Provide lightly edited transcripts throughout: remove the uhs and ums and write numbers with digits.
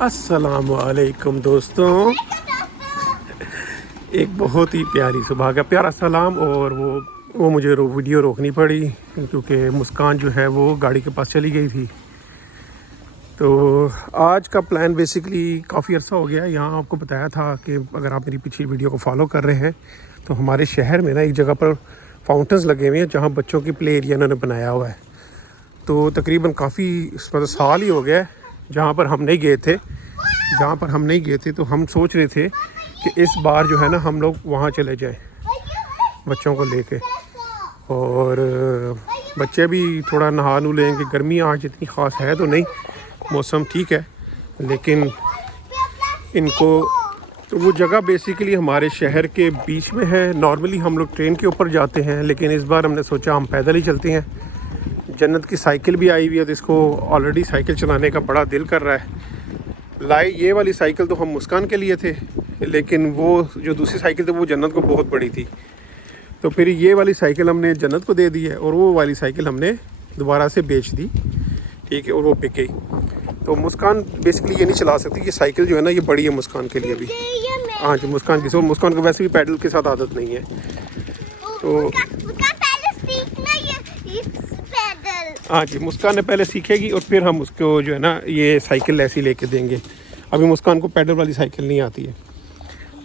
अस्सलामुअलैकुम दोस्तों, एक बहुत ही प्यारी सुबह का प्यारा सलाम। और वो मुझे वीडियो रोकनी पड़ी क्योंकि मुस्कान जो है वो गाड़ी के पास चली गई थी। तो आज का प्लान बेसिकली काफ़ी अर्सा हो गया। यहाँ आपको बताया था कि अगर आप मेरी पिछली वीडियो को फॉलो कर रहे हैं तो हमारे शहर में ना एक जगह पर फाउंटेन्स लगे हुए हैं जहाँ बच्चों की प्ले एरिया इन्होंने बनाया हुआ है। तो तकरीबन काफ़ी मतलब साल ही हो गया जहाँ पर हम नहीं गए थे। तो हम सोच रहे थे कि इस बार जो है ना हम लोग वहाँ चले जाएं बच्चों को लेके, और बच्चे भी थोड़ा नहा नू लेंगे। गर्मी आज इतनी ख़ास है तो नहीं, मौसम ठीक है, लेकिन इनको तो वो जगह बेसिकली हमारे शहर के बीच में है। नॉर्मली हम लोग ट्रेन के ऊपर जाते हैं, लेकिन इस बार हमने सोचा हम पैदल ही चलते हैं। जन्नत की साइकिल भी आई हुई है तो इसको ऑलरेडी साइकिल चलाने का बड़ा दिल कर रहा है। ये वाली साइकिल तो हम मुस्कान के लिए थे, लेकिन वो जो दूसरी साइकिल थी वो जन्नत को बहुत बड़ी थी। तो फिर ये वाली साइकिल हमने जन्नत को दे दी है और वो वाली साइकिल हमने दोबारा से बेच दी, ठीक है, और वो बिक गई। तो मुस्कान बेसिकली ये नहीं चला सकती। ये साइकिल जो है ना ये बड़ी है मुस्कान के लिए भी। हाँ जी, मुस्कान की मुस्कान को वैसे भी पैडल के साथ आदत नहीं है। तो हाँ जी, मुस्कान ने पहले सीखेगी और फिर हम उसको जो है ना ये साइकिल ऐसी लेके देंगे। अभी मुस्कान को पैडल वाली साइकिल नहीं आती है।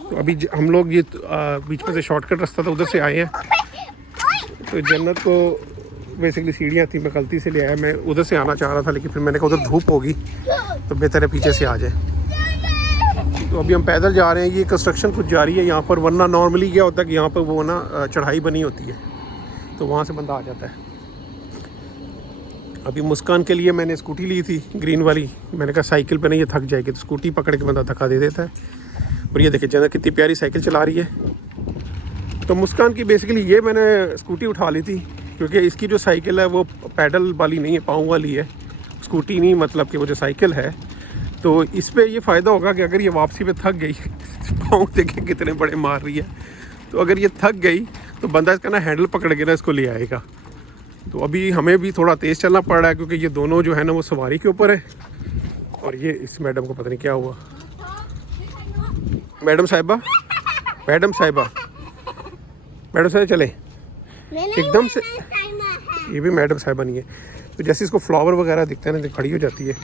तो अभी हम लोग ये बीच में से शॉर्टकट रास्ता था उधर से आए हैं। तो जन्नत को बेसिकली सीढ़ियाँ थी, मैं गलती से ले आया। मैं उधर से आना चाह रहा था, लेकिन फिर मैंने कहा उधर धूप होगी तो बेहतर है पीछे से आ जाए। तो अभी हम पैदल जा रहे हैं। ये कंस्ट्रक्शन कुछ जारी है यहाँ पर, वरना नॉर्मली क्या होता है कि यहाँ पर वो ना चढ़ाई बनी होती है तो वहाँ से बंदा आ जाता है। अभी मुस्कान के लिए मैंने स्कूटी ली थी ग्रीन वाली। मैंने कहा साइकिल पे नहीं, ये थक जाएगी, तो स्कूटी पकड़ के बंदा धक्का दे देता है। और ये देखिए जन्नत कितनी प्यारी साइकिल चला रही है। तो मुस्कान की बेसिकली ये मैंने स्कूटी उठा ली थी क्योंकि इसकी जो साइकिल है वो पैडल वाली नहीं है, पाँव वाली है। स्कूटी नहीं, मतलब कि वो जो साइकिल है। तो इस पर ये फ़ायदा होगा कि अगर ये वापसी पे थक गई पाँव देखें कितने बड़े मार रही है, तो अगर ये थक गई तो बंदा इसका ना हैंडल पकड़ के ना इसको ले आएगा। तो अभी हमें भी थोड़ा तेज़ चलना पड़ रहा है क्योंकि ये दोनों जो है ना वो सवारी के ऊपर है। और ये इस मैडम को पता नहीं क्या हुआ। मैडम साहिबा चले एकदम से। ये भी मैडम साहिबा नहीं है। तो जैसे इसको फ्लावर वगैरह दिखता है ना तो खड़ी हो जाती है।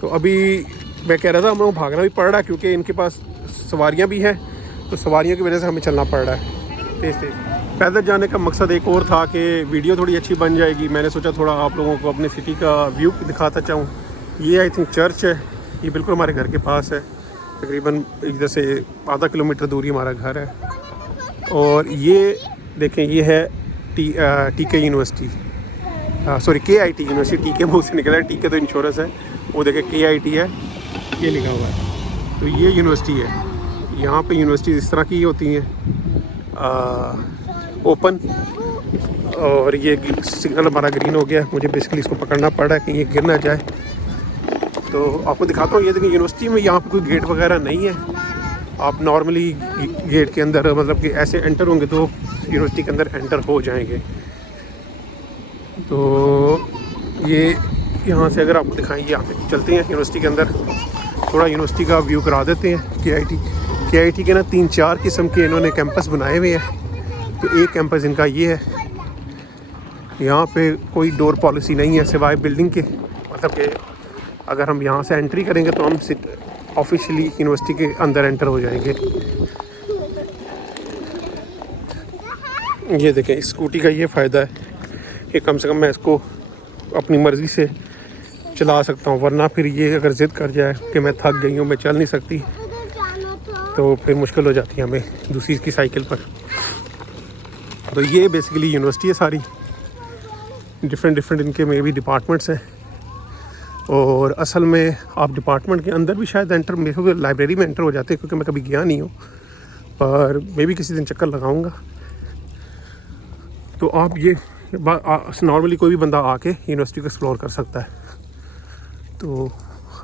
तो अभी मैं कह रहा था हमें भागना भी पड़ रहा है क्योंकि इनके पास सवारियाँ भी हैं। तो सवारियों की वजह से हमें चलना पड़ रहा है तेज़। पैदल जाने का मकसद एक और था कि वीडियो थोड़ी अच्छी बन जाएगी। मैंने सोचा थोड़ा आप लोगों को अपने सिटी का व्यू दिखाता चाहूँ। ये आई थिंक चर्च है, ये बिल्कुल हमारे घर के पास है। तकरीबन इधर से आधा किलोमीटर दूरी हमारा घर है। और ये देखें, ये है टीके यूनिवर्सिटी, सॉरी KIT यूनिवर्सिटी। टीके मुँह से निकला है, टीके तो इंश्योरेंस है। वो देखें KIT है, ये लिखा हुआ है। तो ये यूनिवर्सिटी है। यहाँ पे यूनिवर्सिटी इस तरह की होती हैं ओपन। और ये सिग्नल हमारा ग्रीन हो गया। मुझे बेसिकली इसको पकड़ना पड़ रहा है कि ये गिर ना जाए। तो आपको दिखाता हूँ। ये देखिए यूनिवर्सिटी में यहाँ पर कोई गेट वगैरह नहीं है। आप नॉर्मली गेट के अंदर मतलब कि ऐसे एंटर होंगे तो यूनिवर्सिटी के अंदर एंटर हो जाएंगे। तो ये यहाँ से अगर आपको दिखाएँ, यहाँ पे चलते हैं यूनिवर्सिटी के अंदर, थोड़ा यूनिवर्सिटी का व्यू करा देते हैं। KIT के ना 3-4 किस्म के इन्होंने कैंपस बनाए हुए हैं। तो एक कैंपस इनका ये है। यहाँ पे कोई डोर पॉलिसी नहीं है सिवाय बिल्डिंग के, मतलब कि अगर हम यहाँ से एंट्री करेंगे तो हम ऑफिशियली यूनिवर्सिटी के अंदर एंटर हो जाएंगे। ये देखें, स्कूटी का ये फ़ायदा है कि कम से कम मैं इसको अपनी मर्ज़ी से चला सकता हूँ, वरना फिर ये अगर ज़िद कर जाए कि मैं थक गई हूँ, मैं चल नहीं सकती, तो फिर मुश्किल हो जाती है हमें दूसरी की साइकिल पर। तो ये बेसिकली यूनिवर्सिटी है सारी, डिफरेंट इनके में भी डिपार्टमेंट्स हैं। और असल में आप डिपार्टमेंट के अंदर भी शायद एंटर, मेरे को लाइब्रेरी में एंटर हो जाते हैं क्योंकि मैं कभी गया नहीं हूँ, पर मैं भी किसी दिन चक्कर लगाऊंगा। तो आप ये नॉर्मली कोई भी बंदा आके यूनिवर्सिटी को एक्सप्लोर कर सकता है। तो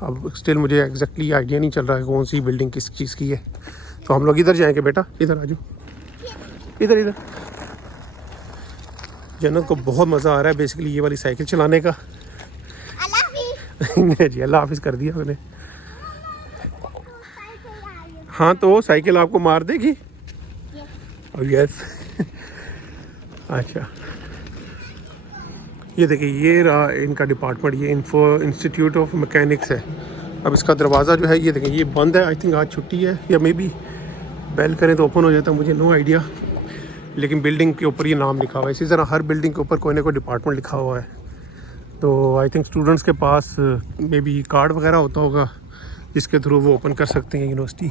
अब स्टिल मुझे एग्जैक्टली आइडिया नहीं चल रहा है कौन सी बिल्डिंग किस चीज़ की है। तो हम लोग इधर जाएंगे। बेटा इधर आ जाओ, इधर। जन्नत को बहुत मज़ा आ रहा है बेसिकली ये वाली साइकिल चलाने का। जी अल्लाह हाफिज़ कर दिया मैंने। हाँ तो साइकिल आपको मार देगी? यस। अच्छा, ये देखिए ये रहा इनका डिपार्टमेंट, ये इंस्टीट्यूट ऑफ मैकेनिक्स है। अब इसका दरवाज़ा जो है ये देखिए ये बंद है, आई थिंक आज छुट्टी है या मे बी बेल करें तो ओपन हो जाता है, मुझे नो आइडिया। लेकिन बिल्डिंग के ऊपर ये नाम लिखा हुआ है, इसी तरह हर बिल्डिंग के ऊपर कोई ना कोई डिपार्टमेंट लिखा हुआ है। तो आई थिंक स्टूडेंट्स के पास मे बी कार्ड वगैरह होता होगा जिसके थ्रू वो ओपन कर सकते हैं यूनिवर्सिटी।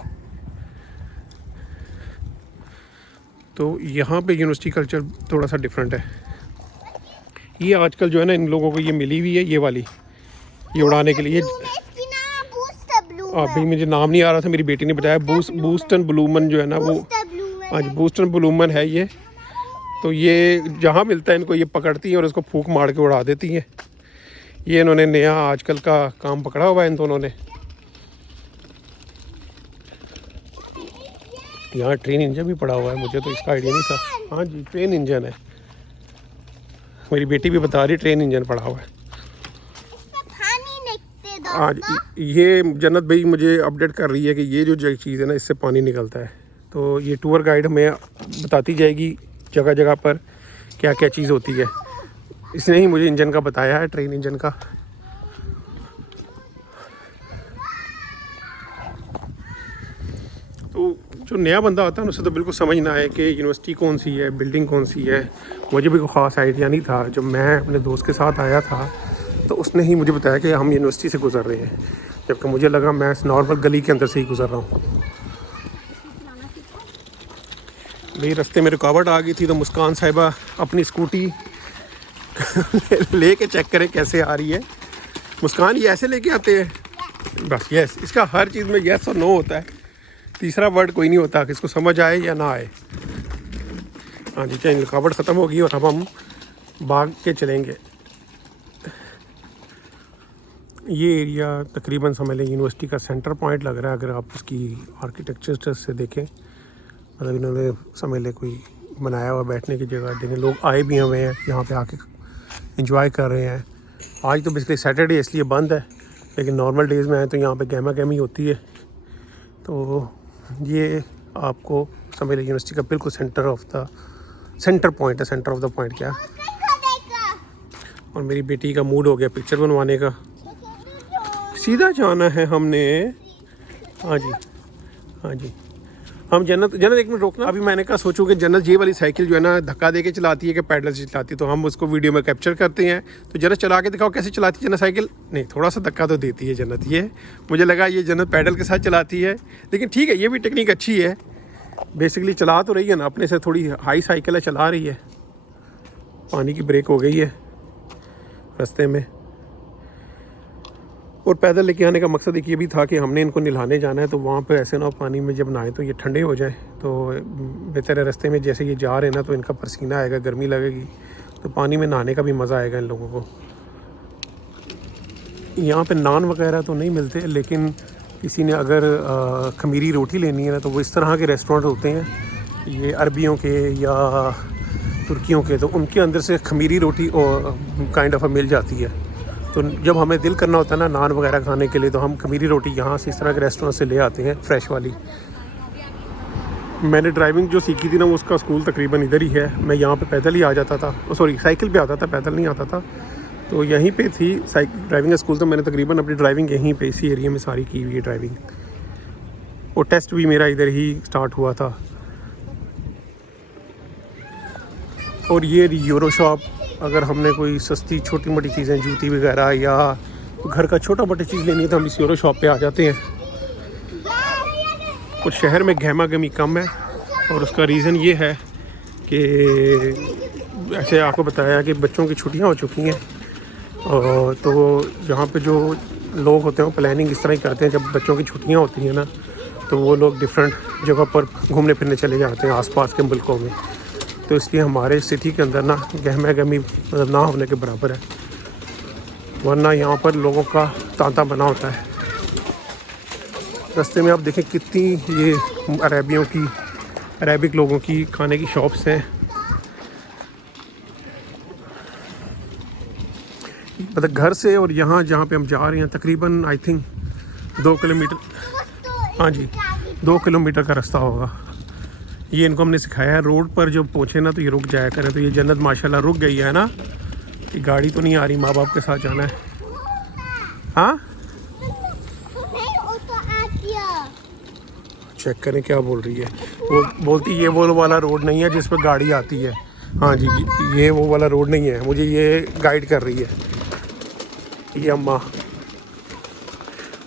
तो यहाँ पे यूनिवर्सिटी कल्चर थोड़ा सा डिफरेंट है। ये आजकल जो है ना इन लोगों को ये मिली हुई है ये वाली, ये उड़ाने के लिए। अभी मुझे नाम नहीं आ रहा था, मेरी बेटी ने बताया बूस्टन ब्लूमन जो है ना वो, आज बूस्टन ब्लूमन है ये। तो ये जहाँ मिलता है इनको ये पकड़ती हैं और इसको फूंक मार के उड़ा देती हैं। ये इन्होंने नया आजकल का काम पकड़ा हुआ है इन दोनों ने। यहाँ ट्रेन इंजन भी पड़ा हुआ है, मुझे तो इसका आइडिया नहीं था। हाँ जी ट्रेन इंजन है, मेरी बेटी भी बता रही ट्रेन इंजन पड़ा हुआ है। आज ये जन्नत भाई मुझे अपडेट कर रही है कि ये जो चीज़ है ना इससे पानी निकलता है। तो ये टूर गाइड हमें बताती जाएगी जगह जगह पर क्या क्या चीज़ होती है। इसने ही मुझे इंजन का बताया है, ट्रेन इंजन का। तो जो नया बंदा आता है उसे तो बिल्कुल समझ ना आए कि यूनिवर्सिटी कौन सी है, बिल्डिंग कौन सी है। मुझे भी कोई ख़ास आइडिया नहीं था। जब मैं अपने दोस्त के साथ आया था तो उसने ही मुझे बताया कि हम यूनिवर्सिटी से गुजर रहे हैं, जबकि मुझे लगा मैं नॉर्मल गली के अंदर से ही गुजर रहा हूँ। भाई रास्ते में रुकावट आ गई थी तो मुस्कान साहिबा अपनी स्कूटी ले के चेक करें कैसे आ रही है। मुस्कान ये ऐसे लेके आते हैं बस, यस। इसका हर चीज़ में यस और नो होता है, तीसरा वर्ड कोई नहीं होता कि इसको समझ आए या ना आए। हाँ जी चलिए रुकावट ख़त्म होगी और अब हम भाग के चलेंगे। ये एरिया तकरीबन समझ लें यूनिवर्सिटी का सेंटर पॉइंट लग रहा है अगर आप उसकी आर्किटेक्चर से देखें। मतलब इन्होंने समझ लें कोई बनाया हुआ बैठने की जगह। देखें लोग आए भी हुए हैं यहाँ पे आके एंजॉय कर रहे हैं। आज तो बेसिकली सैटरडे इसलिए बंद है, लेकिन नॉर्मल डेज़ में आए तो यहाँ पे गहमा गहमी होती है। तो ये आपको समझ लें यूनिवर्सिटी का बिल्कुल सेंटर ऑफ द पॉइंट क्या। और मेरी बेटी का मूड हो गया पिक्चर बनवाने का, सीधा जाना है हमने। हाँ जी हाँ जी। हम जन्नत एक मिनट रोकना। अभी मैंने कहा सोचूं कि जन्नत ये वाली साइकिल जो है ना धक्का दे के चलाती है कि पैडल से चलाती है, तो हम उसको वीडियो में कैप्चर करते हैं। तो जन्नत चला के दिखाओ कैसे चलाती है जन्नत साइकिल। नहीं थोड़ा सा धक्का तो देती है जन्नत। ये मुझे लगा ये जन्नत पैडल के साथ चलाती है, लेकिन ठीक है ये भी टेक्निक अच्छी है। बेसिकली चला तो रही है ना, अपने से थोड़ी हाई साइकिल है, चला रही है। पानी की ब्रेक हो गई है रास्ते में। और पैदल लेके आने का मकसद एक ये भी था कि हमने इनको नहलाने जाना है, तो वहाँ पे ऐसे ना पानी में जब नहाए तो ये ठंडे हो जाए। तो बेहतर है रास्ते में जैसे ये जा रहे हैं ना तो इनका पसीना आएगा, गर्मी लगेगी, तो पानी में नहाने का भी मज़ा आएगा इन लोगों को। यहाँ पे नान वगैरह तो नहीं मिलते, लेकिन किसी ने अगर खमीरी रोटी लेनी है ना तो वो इस तरह के रेस्टोरेंट होते हैं ये अरबियों के या तुर्कियों के, तो उनके अंदर से खमीरी रोटी काइंड ऑफ मिल जाती है। तो जब हमें दिल करना होता है ना नान वगैरह खाने के लिए तो हम खमीरी रोटी यहाँ से इस तरह के रेस्टोरेंट से ले आते हैं, फ्रेश वाली। मैंने ड्राइविंग जो सीखी थी ना उसका स्कूल तकरीबन इधर ही है। मैं यहाँ पे पैदल ही आ जाता था, सॉरी साइकिल पे आता था, पैदल नहीं आता था। तो यहीं पे थी ड्राइविंग स्कूल। तो मैंने तकरीबन अपनी ड्राइविंग यहीं पे इसी एरिया में सारी की हुई है ड्राइविंग। और टेस्ट भी मेरा इधर ही स्टार्ट हुआ था। और ये यूरो शॉप, अगर हमने कोई सस्ती छोटी मोटी चीज़ें जूती वगैरह या घर का छोटा मोटी चीज़ लेनी है तो हम इस यूरो शॉप पे आ जाते हैं। और शहर में गहमा गहमी कम है और उसका रीज़न ये है कि ऐसे आपको बताया कि बच्चों की छुट्टियां हो चुकी हैं। और तो यहाँ पे जो लोग होते हैं वो प्लानिंग इस तरह ही करते हैं, जब बच्चों की छुट्टियां होती हैं ना तो वो लोग डिफरेंट जगह पर घूमने फिरने चले जाते हैं आसपास के मुल्कों में। तो इसलिए हमारे सिटी के अंदर ना गहमा गहमी ना होने के बराबर है, वरना यहाँ पर लोगों का तांता बना होता है। रास्ते में आप देखें कितनी ये अरेबिक लोगों की खाने की शॉप्स हैं। मतलब घर से और यहाँ जहाँ पे हम जा रहे हैं तकरीबन आई थिंक 2 किलोमीटर। हाँ जी 2 किलोमीटर का रास्ता होगा। ये इनको हमने सिखाया है, रोड पर जब पहुँचे ना तो ये रुक जाया करें। तो ये जन्नत माशाल्लाह रुक गई है ना, कि गाड़ी तो नहीं आ रही, माँ बाप के साथ जाना है। हाँ चेक करें क्या बोल रही है। वो बोलती ये वो वाला रोड नहीं है जिस पर गाड़ी आती है। हाँ जी, ये वो वाला रोड नहीं है, मुझे ये गाइड कर रही है ये अम्मा।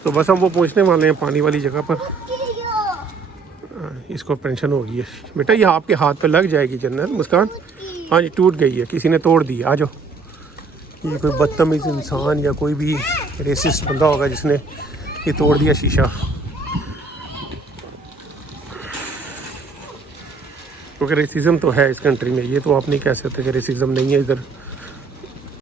तो बस हम वो पहुंचने वाले हैं पानी वाली जगह पर। इसको टेंशन हो गई है बेटा, ये आपके हाथ पे लग जाएगी जन्नत। मुस्कान हाँ जी, टूट गई है, किसी ने तोड़ दी। आ जाओ। ये कोई बदतमीज़ इंसान या कोई भी रेसिस्ट बंदा होगा जिसने ये तोड़ दिया शीशा। क्योंकि रेसिज्म तो है इस कंट्री में, ये तो आप नहीं कह सकते कि रेसिज्म नहीं है इधर।